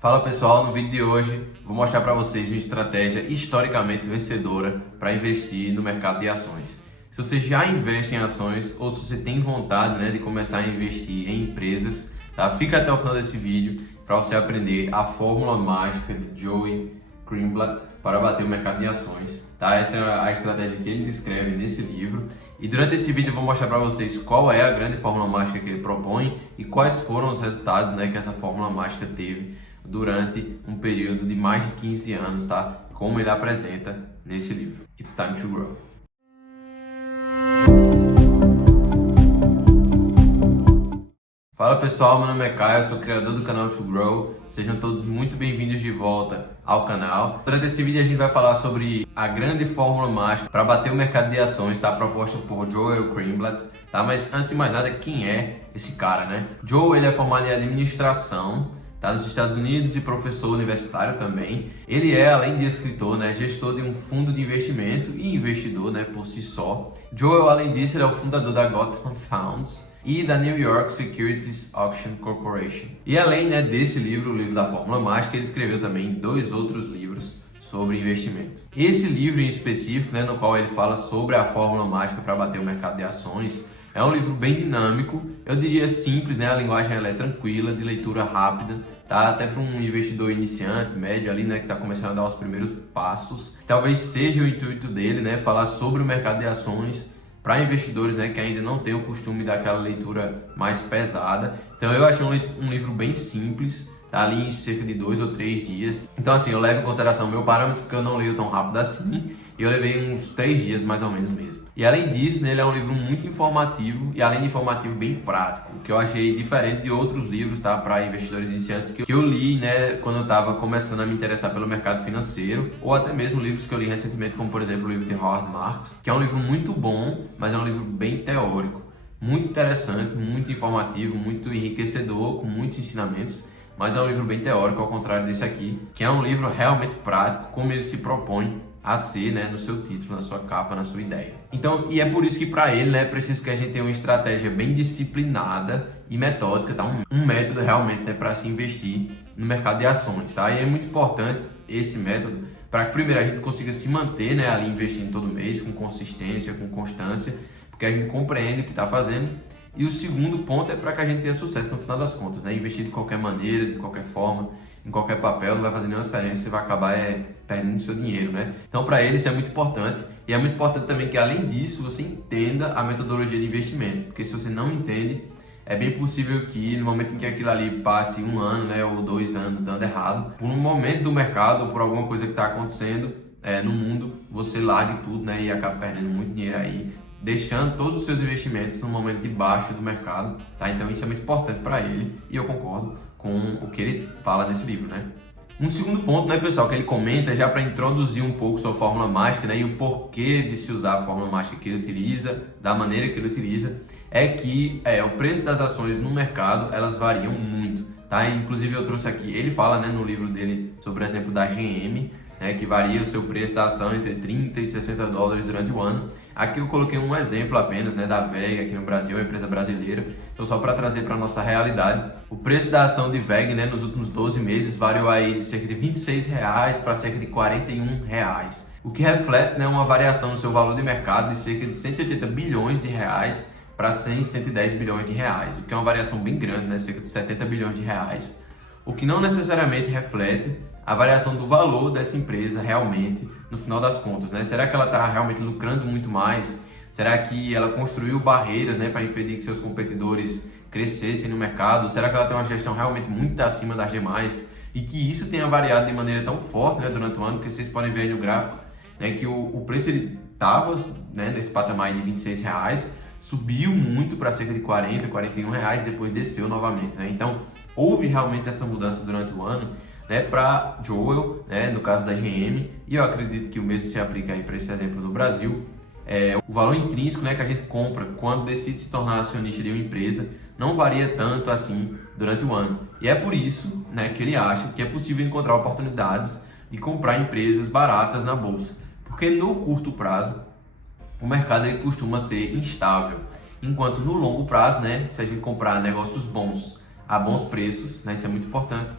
Fala pessoal, no vídeo de hoje vou mostrar para vocês uma estratégia historicamente vencedora para investir no mercado de ações. Se você já investe em ações ou se você tem vontade de começar a investir em empresas, tá? Fica até o final desse vídeo para você aprender a fórmula mágica de Joey Greenblatt para bater o mercado de ações. Tá? Essa é a estratégia que ele descreve nesse livro. E durante esse vídeo eu vou mostrar para vocês qual é a grande fórmula mágica que ele propõe e quais foram os resultados que essa fórmula mágica teve durante um período de mais de 15 anos, tá? Como ele apresenta nesse livro. It's Time to Grow. Fala pessoal, meu nome é Caio, eu sou criador do canal To Grow. Sejam todos muito bem-vindos de volta ao canal. Durante esse vídeo a gente vai falar sobre a grande fórmula mágica para bater o mercado de ações, tá? Proposta por Joel Greenblatt, tá? Mas antes de mais nada, quem é esse cara, né? Joel, ele é formado em administração, tá, nos Estados Unidos e professor universitário também. Ele é, além de escritor, gestor de um fundo de investimento e investidor, por si só. Joel, além disso, ele é o fundador da Gotham Funds e da New York Securities Auction Corporation. E além desse livro, o livro da Fórmula Mágica, ele escreveu também 2 outros livros sobre investimento. Esse livro em específico, no qual ele fala sobre a fórmula mágica para bater o mercado de ações, é um livro bem dinâmico, eu diria simples, a linguagem ela é tranquila, de leitura rápida, tá? Até para um investidor iniciante, médio ali, que está começando a dar os primeiros passos. Talvez seja o intuito dele, falar sobre o mercado de ações para investidores, que ainda não têm o costume daquela leitura mais pesada. Então eu achei um livro bem simples, tá ali em cerca de 2 ou 3 dias. Então assim, eu levo em consideração o meu parâmetro, porque eu não leio tão rápido assim, e eu levei uns 3 dias mais ou menos mesmo. E além disso, ele é um livro muito informativo e além de informativo, bem prático, que eu achei diferente de outros livros, tá, para investidores iniciantes que eu li, quando eu estava começando a me interessar pelo mercado financeiro, ou até mesmo livros que eu li recentemente, como por exemplo o livro de Howard Marks, que é um livro muito bom, mas é um livro bem teórico, muito interessante, muito informativo, muito enriquecedor, com muitos ensinamentos, mas é um livro bem teórico, ao contrário desse aqui, que é um livro realmente prático, como ele se propõe a ser, no seu título, na sua capa, na sua ideia. Então, e é por isso que para ele, é preciso que a gente tenha uma estratégia bem disciplinada e metódica, tá? Um método realmente, para se investir no mercado de ações, tá? E é muito importante esse método para que primeiro a gente consiga se manter, ali investindo todo mês, com consistência, com constância, porque a gente compreende o que está fazendo. E o segundo ponto é para que a gente tenha sucesso no final das contas, investir de qualquer maneira, de qualquer forma, em qualquer papel, não vai fazer nenhuma diferença, você vai acabar perdendo seu dinheiro, Então, para ele, isso é muito importante. E é muito importante também que, além disso, você entenda a metodologia de investimento. Porque se você não entende, é bem possível que no momento em que aquilo ali passe 1 ano, ou 2 anos dando errado, por um momento do mercado ou por alguma coisa que está acontecendo no mundo, você largue tudo, e acaba perdendo muito dinheiro aí, deixando todos os seus investimentos no momento de baixa do mercado, tá? Então isso é muito importante para ele e eu concordo com o que ele fala nesse livro, Um segundo ponto, pessoal, que ele comenta já para introduzir um pouco sua fórmula mágica, e o porquê de se usar a fórmula mágica que ele utiliza, da maneira que ele utiliza, é que o preço das ações no mercado, elas variam muito, tá? Inclusive eu trouxe aqui, ele fala, no livro dele sobre o exemplo da GM, que varia o seu preço da ação entre 30 e 60 dólares durante o ano. Aqui eu coloquei um exemplo apenas da VEG aqui no Brasil, uma empresa brasileira. Então só para trazer para a nossa realidade, o preço da ação de VEG nos últimos 12 meses variou aí de cerca de R$26 para cerca de R$41, o que reflete uma variação no seu valor de mercado de cerca de 180 bilhões de reais para 110 bilhões de reais, o que é uma variação bem grande, cerca de 70 bilhões de reais, o que não necessariamente reflete a variação do valor dessa empresa realmente no final das contas, Será que ela está realmente lucrando muito mais? Será que ela construiu barreiras, para impedir que seus competidores crescessem no mercado? Será que ela tem uma gestão realmente muito acima das demais? E que isso tenha variado de maneira tão forte, durante o ano, que vocês podem ver aí no gráfico, que o preço ele estava, nesse patamar de R$26, subiu muito para cerca de R$40, R$41, depois desceu novamente, Então, houve realmente essa mudança durante o ano, para Joel, no caso da GM, e eu acredito que o mesmo se aplica aí para esse exemplo no Brasil. O valor intrínseco, que a gente compra quando decide se tornar acionista de uma empresa não varia tanto assim durante o ano. E é por isso, que ele acha que é possível encontrar oportunidades de comprar empresas baratas na bolsa, porque no curto prazo o mercado ele costuma ser instável, enquanto no longo prazo, se a gente comprar negócios bons a bons preços, isso é muito importante,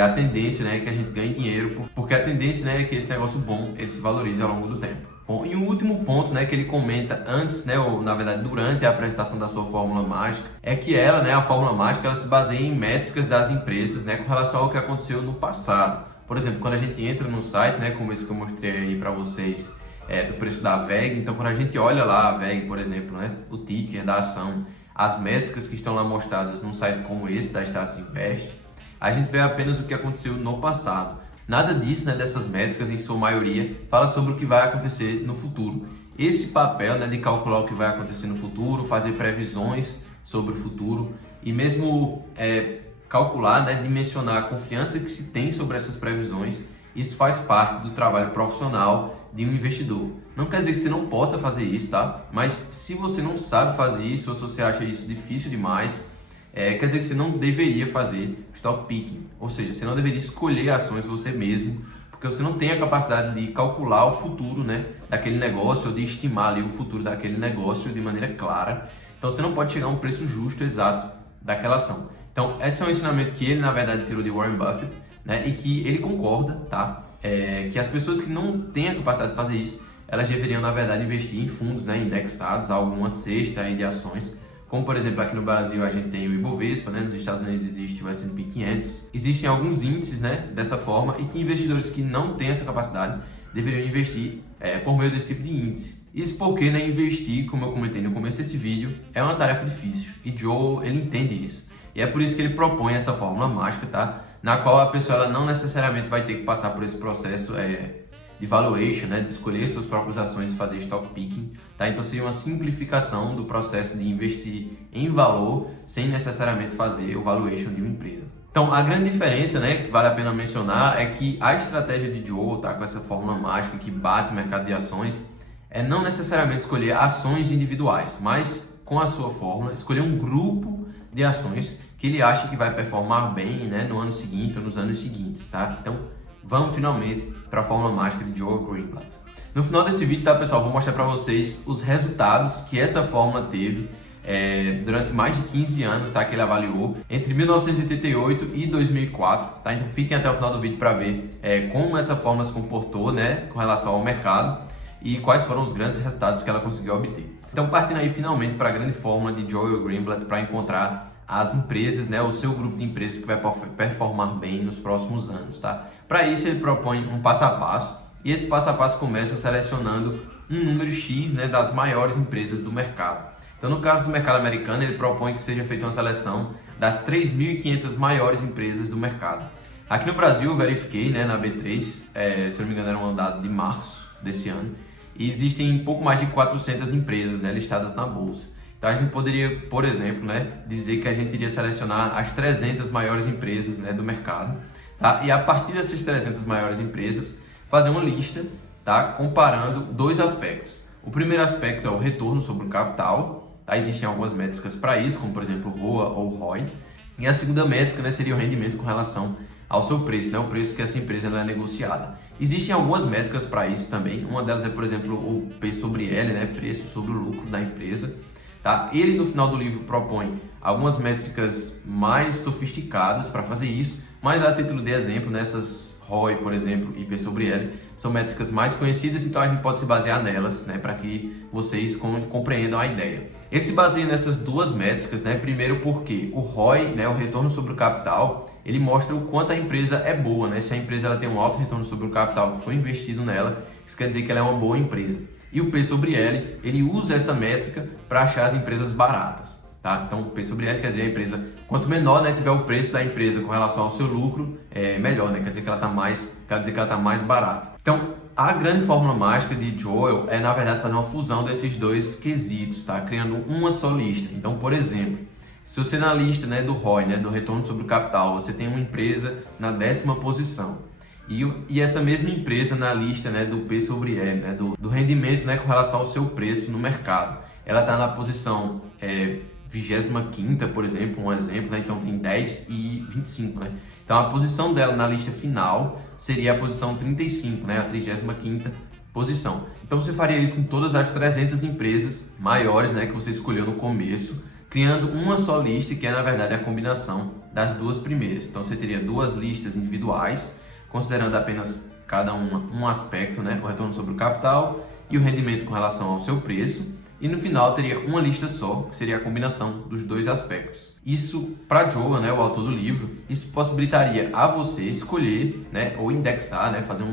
a tendência, né, é que a gente ganhe dinheiro, porque a tendência, né, é que esse negócio bom ele se valorize ao longo do tempo. Bom, e o último ponto, né, que ele comenta antes, né, ou na verdade durante a apresentação da sua fórmula mágica, é que ela, né, a fórmula mágica, ela se baseia em métricas das empresas, né, com relação ao que aconteceu no passado. Por exemplo, quando a gente entra no site, né, como esse que eu mostrei aí para vocês, do preço da VEG, então quando a gente olha lá a VEG, por exemplo, né, o ticker da ação, as métricas que estão lá mostradas num site como esse da Status Invest, a gente vê apenas o que aconteceu no passado. Nada disso, né, dessas métricas, em sua maioria, fala sobre o que vai acontecer no futuro. Esse papel, né, de calcular o que vai acontecer no futuro, fazer previsões sobre o futuro e mesmo calcular, né, dimensionar a confiança que se tem sobre essas previsões, isso faz parte do trabalho profissional de um investidor. Não quer dizer que você não possa fazer isso, tá? Mas se você não sabe fazer isso, ou se você acha isso difícil demais, quer dizer que você não deveria fazer stock picking, ou seja, você não deveria escolher ações você mesmo, porque você não tem a capacidade de calcular o futuro, né, daquele negócio, ou de estimar ali o futuro daquele negócio de maneira clara. Então você não pode chegar a um preço justo, exato, daquela ação. Então esse é um ensinamento que ele na verdade tirou de Warren Buffett, né, e que ele concorda, tá? Que as pessoas que não têm a capacidade de fazer isso, elas deveriam na verdade investir em fundos, né, indexados a alguma cesta aí de ações. Como, por exemplo, aqui no Brasil a gente tem o Ibovespa, né? Nos Estados Unidos existe o S&P 500. Existem alguns índices, né, dessa forma, e que investidores que não têm essa capacidade deveriam investir por meio desse tipo de índice. Isso porque, né, investir, como eu comentei no começo desse vídeo, é uma tarefa difícil. E Joe, ele entende isso. E é por isso que ele propõe essa fórmula mágica, tá? Na qual a pessoa ela não necessariamente vai ter que passar por esse processo de valuation, né, de escolher suas próprias ações e fazer stock picking, tá? Então seria uma simplificação do processo de investir em valor sem necessariamente fazer o valuation de uma empresa. Então a grande diferença, né, que vale a pena mencionar é que a estratégia de Joe, tá, com essa fórmula mágica que bate o mercado de ações, é não necessariamente escolher ações individuais, mas com a sua fórmula escolher um grupo de ações que ele acha que vai performar bem, né, no ano seguinte ou nos anos seguintes, tá? Então vamos finalmente para a fórmula mágica de Joe Greenblatt. No final desse vídeo, tá, pessoal, vou mostrar para vocês os resultados que essa fórmula teve durante mais de 15 anos, tá, que ele avaliou entre 1988 e 2004, tá? Então fiquem até o final do vídeo para ver como essa fórmula se comportou, né, com relação ao mercado e quais foram os grandes resultados que ela conseguiu obter. Então partindo aí finalmente para a grande fórmula de Joe Greenblatt para encontrar as empresas, né, o seu grupo de empresas que vai performar bem nos próximos anos, tá? Para isso ele propõe um passo a passo, e esse passo a passo começa selecionando um número X, né, das maiores empresas do mercado. Então no caso do mercado americano ele propõe que seja feita uma seleção das 3.500 maiores empresas do mercado. Aqui no Brasil eu verifiquei, né, na B3, se não me engano era um dado de março desse ano, e existem um pouco mais de 400 empresas, né, listadas na bolsa. Então a gente poderia, por exemplo, né, dizer que a gente iria selecionar as 300 maiores empresas, né, do mercado, tá? E a partir dessas 300 maiores empresas, fazer uma lista, tá, comparando dois aspectos. O primeiro aspecto é o retorno sobre o capital, tá? Existem algumas métricas para isso, como por exemplo ROA ou ROI. E a segunda métrica, né, seria o rendimento com relação ao seu preço, né, o preço que essa empresa ela é negociada. Existem algumas métricas para isso também. Uma delas é, por exemplo, o P sobre L, né, preço sobre o lucro da empresa. Tá? Ele no final do livro propõe algumas métricas mais sofisticadas para fazer isso, mas a título de exemplo, nessas ROI, por exemplo, e P sobre L, são métricas mais conhecidas, então a gente pode se basear nelas, né, para que vocês compreendam a ideia. Ele se baseia nessas duas métricas, né, primeiro porque o ROI, né, o retorno sobre o capital, ele mostra o quanto a empresa é boa, né? Se a empresa ela tem um alto retorno sobre o capital que foi investido nela, isso quer dizer que ela é uma boa empresa. E o P sobre L, ele usa essa métrica para achar as empresas baratas, tá? Então, o P sobre L quer dizer a empresa, quanto menor, né, tiver o preço da empresa com relação ao seu lucro, melhor, né? Quer dizer que ela está mais barata. Então, a grande fórmula mágica de Joel é, na verdade, fazer uma fusão desses dois quesitos, tá? Criando uma só lista. Então, por exemplo, se você na lista, né, do ROI, né, do retorno sobre o capital, você tem uma empresa na 10ª posição, e essa mesma empresa na lista, né, do P sobre L, né, do rendimento, né, com relação ao seu preço no mercado, ela está na posição 25ª, por exemplo, um exemplo, né, então tem 10 e 25, né? Então a posição dela na lista final seria a posição 35, né, a 35ª posição. Então você faria isso com todas as 300 empresas maiores, né, que você escolheu no começo, criando uma só lista, que é na verdade a combinação das duas primeiras. Então você teria duas listas individuais, considerando apenas cada um aspecto, né? O retorno sobre o capital e o rendimento com relação ao seu preço. E no final teria uma lista só, que seria a combinação dos dois aspectos. Isso, para Joel, né, o autor do livro, isso possibilitaria a você escolher, né, ou indexar, né, fazer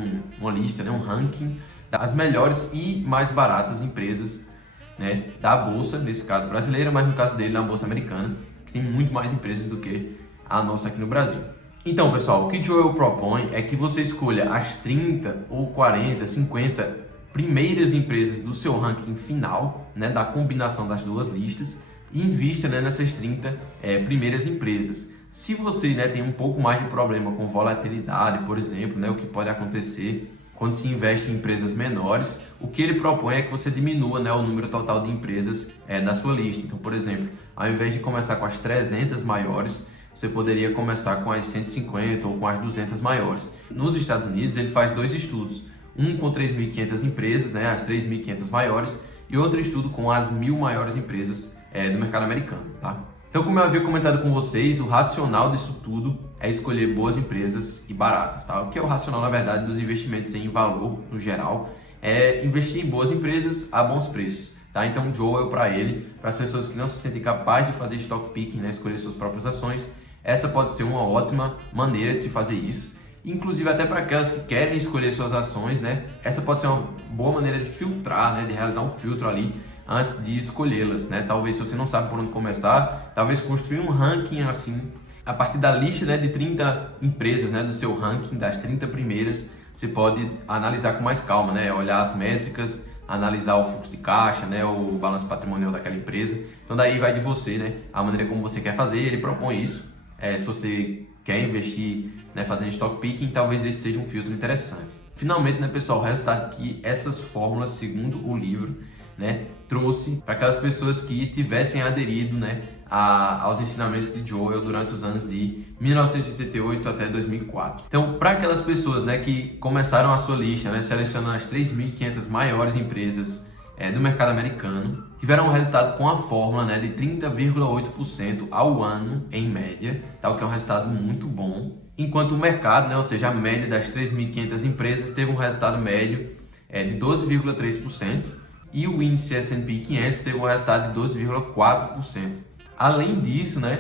uma lista, né, um ranking das melhores e mais baratas empresas, né, da bolsa, nesse caso brasileira, mas no caso dele na bolsa americana, que tem muito mais empresas do que a nossa aqui no Brasil. Então, pessoal, o que Joel propõe é que você escolha as 30 ou 40, 50 primeiras empresas do seu ranking final, né, da combinação das duas listas, e invista, né, nessas 30 primeiras empresas. Se você, né, tem um pouco mais de problema com volatilidade, por exemplo, né, o que pode acontecer quando se investe em empresas menores, o que ele propõe é que você diminua, né, o número total de empresas da sua lista. Então, por exemplo, ao invés de começar com as 300 maiores, você poderia começar com as 150 ou com as 200 maiores. Nos Estados Unidos, ele faz dois estudos. Um com 3.500 empresas, né, as 3.500 maiores, e outro estudo com as 1.000 maiores empresas do mercado americano, tá? Então, como eu havia comentado com vocês, o racional disso tudo é escolher boas empresas e baratas, tá? O que é o racional, na verdade, dos investimentos em valor, no geral, é investir em boas empresas a bons preços, tá? Então, Joel, para ele, para as pessoas que não se sentem capazes de fazer stock picking, né, escolher suas próprias ações, essa pode ser uma ótima maneira de se fazer isso. Inclusive até para aquelas que querem escolher suas ações, né? Essa pode ser uma boa maneira de filtrar, né? De realizar um filtro ali antes de escolhê-las, né? Talvez, se você não sabe por onde começar, talvez construir um ranking assim, a partir da lista, né, de 30 empresas, né, do seu ranking, das 30 primeiras, você pode analisar com mais calma, né? Olhar as métricas, analisar o fluxo de caixa, né, o balanço patrimonial daquela empresa. Então daí vai de você, né? A maneira como você quer fazer, ele propõe isso. Se você quer investir, né, fazendo stock picking, talvez esse seja um filtro interessante. Finalmente, né, pessoal, o resultado que essas fórmulas, segundo o livro, né, trouxe para aquelas pessoas que tivessem aderido, né, aos ensinamentos de Joel durante os anos de 1988 até 2004. Então, para aquelas pessoas, né, que começaram a sua lista, né, selecionando as 3.500 maiores empresas do mercado americano, tiveram um resultado com a fórmula, né, de 30,8% ao ano em média, tá? O que é um resultado muito bom, enquanto o mercado, né, ou seja, a média das 3.500 empresas teve um resultado médio de 12,3% e o índice S&P 500 teve um resultado de 12,4%. Além disso, né,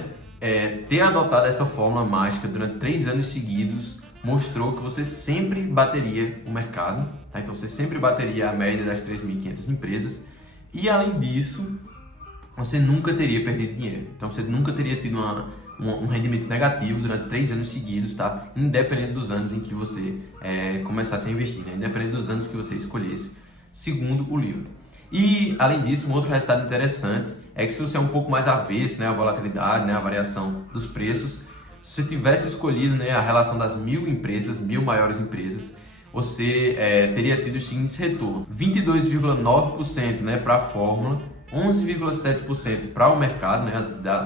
ter adotado essa fórmula mágica durante 3 anos seguidos mostrou que você sempre bateria o mercado, tá? Então você sempre bateria a média das 3.500 empresas e, além disso, você nunca teria perdido dinheiro. Então você nunca teria tido um rendimento negativo durante 3 anos seguidos, tá? Independente dos anos em que você começasse a investir, né? Independente dos anos que você escolhesse, segundo o livro. E, além disso, um outro resultado interessante é que, se você é um pouco mais avesso, né, à volatilidade, né, à variação dos preços, se você tivesse escolhido, né, a relação das 1.000 empresas, 1.000 maiores empresas, você teria tido os seguintes retornos: 22,9%, né, para a fórmula, 11,7% para o mercado, né,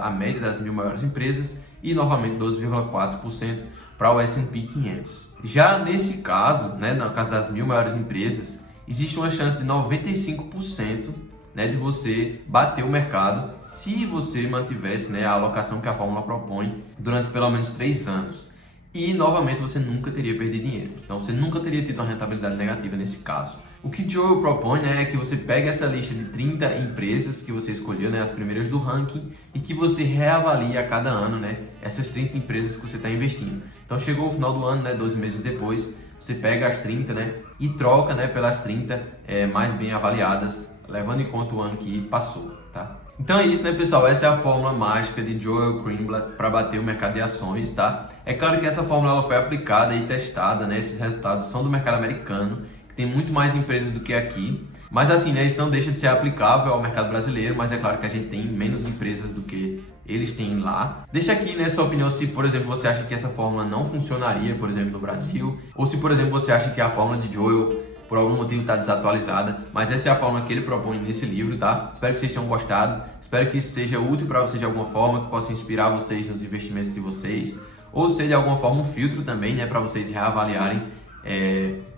a média das 1.000 maiores empresas, e novamente 12,4% para o S&P 500. Já nesse caso, né, no caso das 1.000 maiores empresas, existe uma chance de 95%, né, de você bater o mercado se você mantivesse, né, a alocação que a fórmula propõe durante pelo menos 3 anos. E, novamente, você nunca teria perdido dinheiro. Então, você nunca teria tido uma rentabilidade negativa nesse caso. O que Joel propõe, né, é que você pegue essa lista de 30 empresas que você escolheu, né, as primeiras do ranking, e que você reavalie a cada ano, né, essas 30 empresas que você está investindo. Então, chegou o final do ano, né, 12 meses depois, você pega as 30, né, e troca, né, pelas 30 mais bem avaliadas, levando em conta o ano que passou, tá? Então é isso, né, pessoal? Essa é a fórmula mágica de Joel Greenblatt para bater o mercado de ações, tá? É claro que essa fórmula ela foi aplicada e testada, né? Esses resultados são do mercado americano, que tem muito mais empresas do que aqui. Mas assim, né, isso não deixa de ser aplicável ao mercado brasileiro, mas é claro que a gente tem menos empresas do que eles têm lá. Deixa aqui, né, sua opinião se, por exemplo, você acha que essa fórmula não funcionaria, por exemplo, no Brasil, ou se, por exemplo, você acha que a fórmula de Joel por algum motivo está desatualizada, mas essa é a fórmula que ele propõe nesse livro, tá? Espero que vocês tenham gostado, espero que isso seja útil para vocês de alguma forma, que possa inspirar vocês nos investimentos de vocês, ou seja, de alguma forma um filtro também, né, para vocês reavaliarem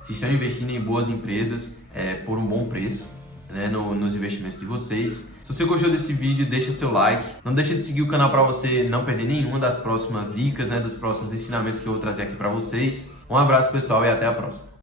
se estão investindo em boas empresas por um bom preço. né, nos investimentos de vocês. Se você gostou desse vídeo, deixa seu like. Não deixa de seguir o canal para você não perder nenhuma das próximas dicas, né, dos próximos ensinamentos que eu vou trazer aqui para vocês. Um abraço, pessoal, e até a próxima.